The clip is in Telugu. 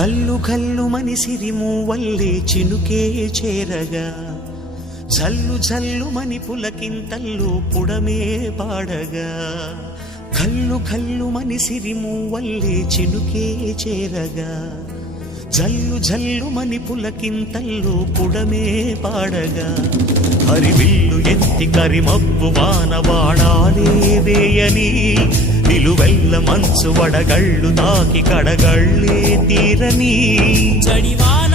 కల్లు కల్లు మనిసిరి మూవల్లే చినుకే చేరగా జల్లు జల్లు మని పులకింతల్లు పుడమే పాడగా కల్లు కల్లు మనిసిరి మూవల్లే చినుకే చేరగా జల్లు జల్లు మని పులకింతల్లు పుడమే పాడగా హరివిల్లు ఎత్తి కరిమబ్బు వానవాడాలే వేయని నిలువెల్ల మంచు వడగళ్ళు తాకి కడగళ్ళే తీరని చడివాన